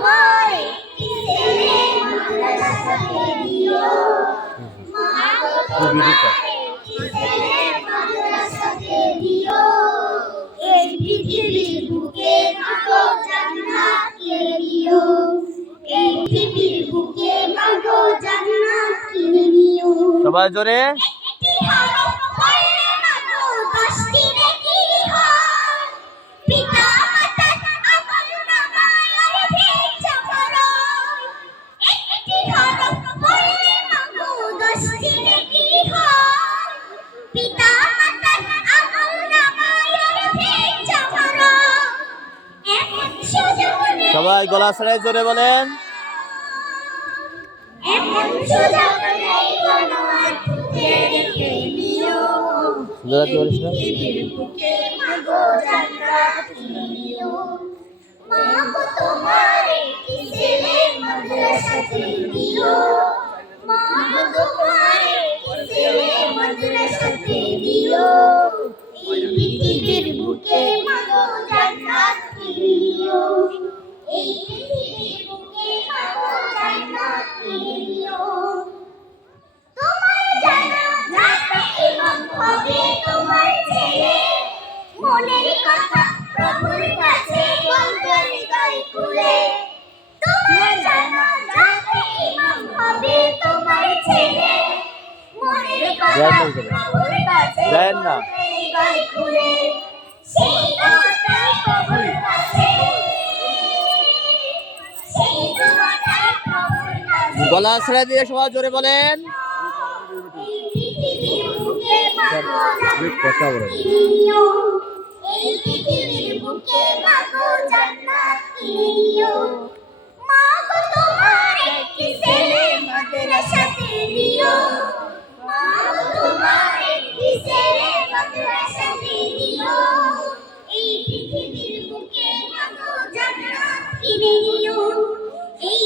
তোমার একটি ছেলে মাদ্রাসাতে দিও, মা গো তোমার একটি ছেলে মাদ্রাসাতে দিও। এই পৃথিবীর বুকে মা গো জান্নাত কিনে দিও, এই পৃথিবীর বুকে মা গো জান্নাত কিনে দিও। সবাই জোরে। একটি হরফ পড়লে মা গো 10টি নেকি হয়, পিতা মাতার আমলনামায় অর্ধেক যবরায়। একটি হরফ পড়লে মা গো 10টি নেকি হয়, পিতা মাতার আমলনামায় অর্ধেক যবরায়। এমন সুযোগ নেই, সবাই গলা ছেড়ে জোরে বলেন। এমন সুযোগ নেই কোনো আর খুঁজে রেখে নিও, এই পৃথিবীর বুকে মা গো জান্নাত কিনে নিও। মা গো তোমার একটি ছেলে মাদ্রাসাতে দিও, মা গো তোমার একটি ছেলে মাদ্রাসাতে দিও। এই পৃথিবীর বুকে মা গো জান্নাত কিনে নিও, এই পৃথিবীর বুকে মা গো জান্নাত কিনে নিও। তোমার জানাজাতে ইমাম হবে তোমার ছেলে, মনের কথা প্রভুর কাছে বলবে হৃদয় খুলে। তোমার জানাজাতে ইমাম হবে তোমার ছেলে, মনের কথা প্রভুর কাছে বলবে হৃদয় খুলে। সেই দোয়াটাই প্রভুর কাছে, সেই দোয়াটাই প্রভুর কাছে। গলা ছেড়ে দিয়ে সবাই জোরে বলেন। এই পৃথিবীর বুকে মা গো কথা জান্নাত বলেন। কিনে নিও, এই পৃথিবীর বুকে মা গো জান্নাত কিনে নিও। মা গো তোমার একটি ছেলে মাদ্রাসাতে দিও, মা গো তোমার একটি ছেলে মাদ্রাসাতে দিও। এই পৃথিবীর বুকে মা গো জান্নাত কিনে নিও, এই